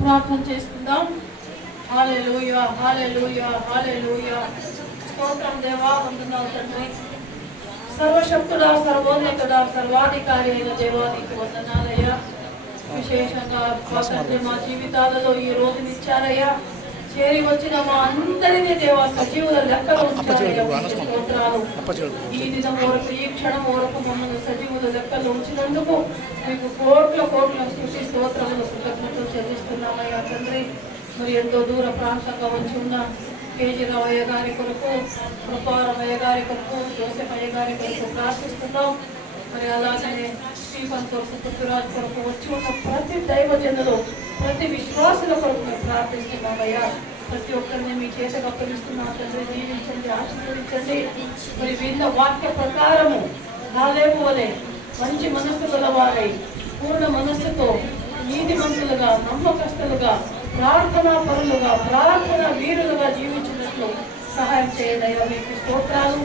ప్రార్థన చేసుకుందాం. హల్లెలూయా హల్లెలూయా హల్లెలూయా. స్తోత్రం దేవా, వందనాలు తండ్రి. సర్వశక్తుడా, సర్వోన్నతుడా, సర్వాధికారి అయిన దేవానికి వందనాలయ్యా. విశేషంగా మా జీవితాలలో ఈ రోజునిచ్చారయ్యా. చేరి వచ్చిన మా అందరినీ దేవా సజీవుల లెక్కలో ఉంచారయ్యా. స్తోత్రాలు. ఈ దినం వరకు, ఈ క్షణం వరకు మమ్మల్ని సజీవుల లెక్కలో ఉంచినందుకు మీకు కోట్ల కోట్ల స్తుతి స్తోత్రములు కృతజ్ఞతలు చెల్లిస్తున్నామయ్యా తండ్రి. మరి ఎంతో దూర ప్రాంతంగా వచ్చి ఉన్న కేజీరావు అయ్య గారి కొరకు, కృపారం అయ్య గారి కొరకు, జోసెఫ్ అయ్య గారి కొరకు ప్రార్థిస్తున్నాం. మరి అలాగనే స్టీఫన్ కొరకు, పృథ్వీరాజ్ కొరకు వచ్చి ఉన్న ప్రతి దైవజనులు, ప్రతి విశ్వాసుల కొరకు మేము ప్రార్థిస్తున్నామయ్యా. ప్రతి ఒక్కరిని మీ చేతకు అప్పగిస్తున్నాం తండ్రి. దీవించండి, ఆశీర్వదించండి. మరి వీళ్ళ వాక్య ప్రకారము రాలేపోలే మంచి మనస్సు గలవారై పూర్ణ మనస్సుతో నీతిమంతులుగా, నమ్మకస్తులుగా, ప్రార్థనా పరులుగా, ప్రార్థన వీరులుగా జీవించినట్లు సహాయం చేయండి అయ్యా. మీకు స్తోత్రాలు.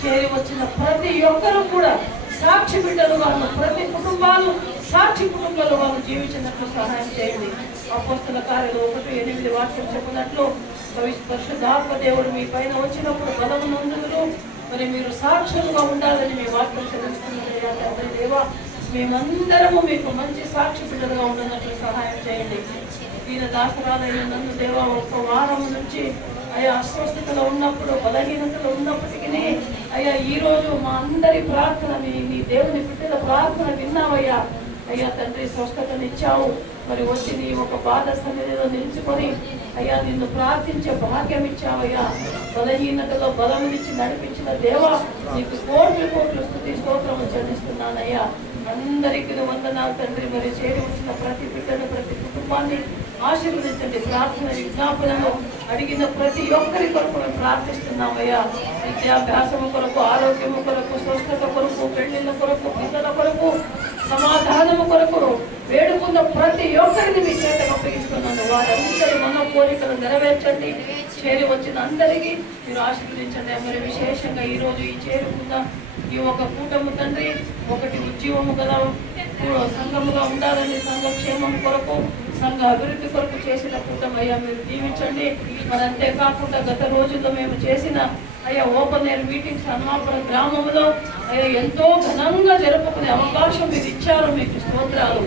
చేరి వచ్చిన ప్రతి ఒక్కరూ కూడా సాక్షి బిడ్డలుగా, ప్రతి కుటుంబాలు సాక్షి కుటుంబాలు వాళ్ళు జీవించినట్లు సహాయం చేయండి. అపోస్తల కార్యాలు 1:8 వాక్యం చెప్పినట్లు పరిశుద్ధాత్మ దేవుడు మీ పైన వచ్చినప్పుడు బలము నొందుదురు. మరి మీరు సాక్షులుగా ఉండాలని మీ వాక్యం తెలుస్తున్నదయ్యా తండ్రి దేవా. మేమందరము మీకు మంచి సాక్షి బిడ్డలుగా ఉండనట్లు సహాయం చేయండి. దీని దాసరాలైన నన్ను దేవా, ఒక వారం నుంచి అయ్యా అస్వస్థతలో ఉన్నప్పుడు, బలహీనతలో ఉన్నప్పటికీ అయ్యా ఈరోజు మా అందరి ప్రార్థన, నీ దేవుని బిడ్డల ప్రార్థన విన్నావయ్యా. అయ్యా తండ్రి, స్వస్థతనిచ్చావు. మరి వచ్చి నీ ఒక బాధ సన్నిధిలో నిలుచుకొని అయ్యా నిన్ను ప్రార్థించే భాగ్యం ఇచ్చావయ్యా. బలహీనతలో బలమునిచ్చి నడిపించిన దేవా, నీకు కోట్ల కోట్ల స్తుతి స్తోత్రము చెల్లిస్తున్నానయ్యా. అందరికీ వందనాలు తండ్రి. మరి చేరి వచ్చిన ప్రతి బిడ్డను, ప్రతి కుటుంబాన్ని ఆశీర్వదించండి. ప్రార్థన విజ్ఞాపనలు అడిగిన ప్రతి ఒక్కరి కొరకు మేము ప్రార్థిస్తున్నామయ్యా. విద్యాభ్యాసము కొరకు, ఆరోగ్యము కొరకు, స్వస్థత కొరకు, పెళ్లిళ్ళ కొరకు, పిల్లల కొరకు, సమాధానము కొరకు వేడుకున్న ప్రతి ఒక్కరిని మీ చేతకు అప్పగిస్తున్నాను. వారందరి మన కోరికలు నెరవేర్చండి. చేరి వచ్చిన అందరికీ మీరు ఆశీర్వదించండి. మరి విశేషంగా ఈరోజు ఈ చేరుకున్న ఈ ఒక కూటము తండ్రి, ఒకటి ఉద్యమము గల సంఘముగా ఉండాలని, సంఘక్షేమం కొరకు, సంఘ అభివృద్ధి కొరకు చేసిన కూటమయ్యా మీరు దీవించండి. మరి అంతేకాకుండా గత రోజుల్లో మేము చేసిన అయ్యా ఓపెన్ ఎయిర్ మీటింగ్స్ హనుమాపురం గ్రామంలో అయ్యా ఎంతో ఘనంగా జరుపుకునే అవకాశం మీరు ఇచ్చారు. మీకు స్తోత్రాలు.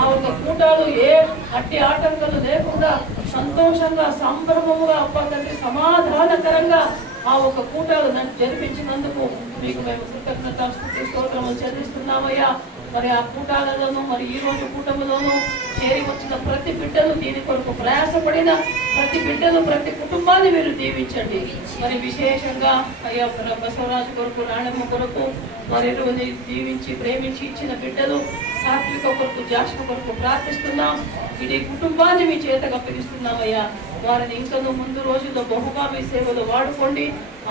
ఆ ఒక కూటాలు ఏ అట్టి ఆటంకాలు లేకుండా సంతోషంగా, సంభ్రమముగా, అప్పటికంటే సమాధానకరంగా ఆ ఒక కూటాలు జరిపించినందుకు మీకు మేము కృతజ్ఞత స్తుతి స్తోత్రములు చెల్లిస్తున్నామయ్యా. మరి ఆ కూటాలలోనూ, మరి ఈ రోజు కూటములోనూ చేరి వచ్చిన ప్రతి బిడ్డను, దీని కొరకు ప్రయాసపడిన ప్రతి బిడ్డను, ప్రతి కుటుంబాన్ని మీరు దీవించండి. మరి విశేషంగా అయ్యా బసవరాజు కొరకు, రాణమ్మ కొరకు వారిని దీవించి ప్రేమించి ఇచ్చిన బిడ్డలు, సాత్విక కొరకు, జాషువ కొరకు ప్రార్థిస్తున్నాం. ఇది కుటుంబాన్ని మీ చేతకు అప్పగిస్తున్నామయ్యా. వారిని ఇంకనూ ముందు రోజుల్లో బహుగా మీ సేవలు వాడుకోండి,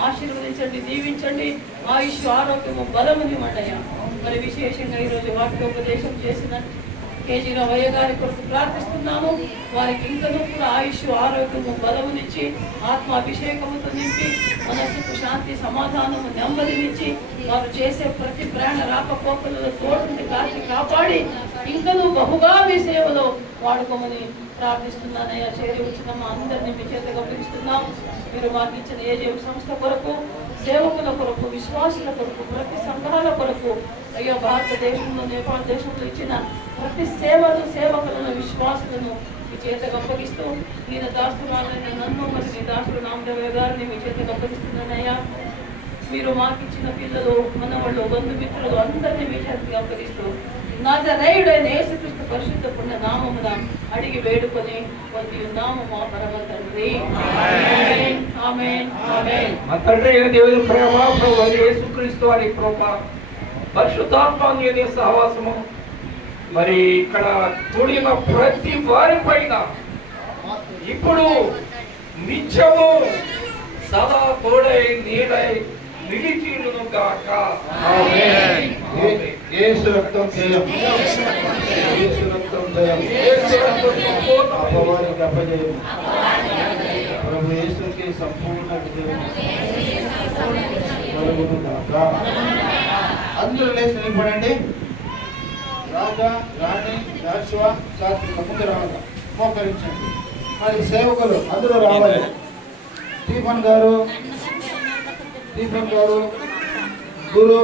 ఆశీర్వదించండి, దీవించండి. ఆయుష్, ఆరోగ్యము, బలమునివ్వండియ్యా. మరి విశేషంగా ఈరోజు వాక్యోపదేశం చేసిన కేజీరావు అయ్య గారి కొరకు ప్రార్థిస్తున్నాము. వారికి ఇంకనూ కూడా ఆయుష్, ఆరోగ్యము, బలమునిచ్చి, ఆత్మ అభిషేకముతో నింపి, మనస్సుకు శాంతి, సమాధానము, నెమ్మదినిచ్చి, వారు చేసే ప్రతి ప్రాణ రాకపోకలలో తోడుని కాచి కాపాడి ఇంకనూ బహుగా మీ సేవలో వాడుకోమని ప్రార్థిస్తున్నానయ్యా. చేరి వచ్చిన మా అందరినీ మీ చేతకు అప్పగిస్తున్నాం. మీరు మాకు ఇచ్చిన ఏజేఎం సంస్థ కొరకు, సేవకుల కొరకు, విశ్వాసుల కొరకు, ప్రతి సంఘాల కొరకు అయ్యా భారతదేశంలో, నేపాల్ దేశంలో ఇచ్చిన ప్రతి సేవలు, సేవకులను, విశ్వాసులను మీ చేతకు అప్పగిస్తూ, ఈయన దాస్తురాలైన నన్ను, మరి మీ దాసుడు నామదేవ గారిని మీ చేతకు అప్పగిస్తున్నానయ్యా. మీరు మాకు ఇచ్చిన పిల్లలు, మనవాళ్ళు, బంధుమిత్రులు అందరినీ మీ చేతకు అప్పగిస్తూ నజరేయుడైన యేసుక్రీస్తు పరిశుద్ధ పుణ్య నామమున అడిగి వేడుకొని పొంది ఉన్నాము మా పరమ తండ్రి. ఆమేన్ ఆమేన్ ఆమేన్. మా తండ్రి అయిన దేవుని ప్రేమ, ప్రభువైన యేసుక్రీస్తు వారి కృప, పరిశుద్ధాత్మ సహవాసము మరి ఇక్కడ కూడిన ప్రతి వారి పైన ఇప్పుడు నిత్యము సదా తోడై నీడై నిలిచియుండును గాక. ఆమేన్. యేసు రక్తం జయం, యేసు రక్తం జయం, యేసు రక్తం సంపూర్ణ అపవాదికి అపజయం, ప్రభు యేసుకి సంపూర్ణ విజయం కలుగును గాక. అందరూ లేచి నిలబడండి. రాజా, రాణి, జాషువా, సాత్విక ముందు రావాలి, మోకరించండి. మరి సేవకులు అందరూ రావాలి. దీపన్ గారు, గురు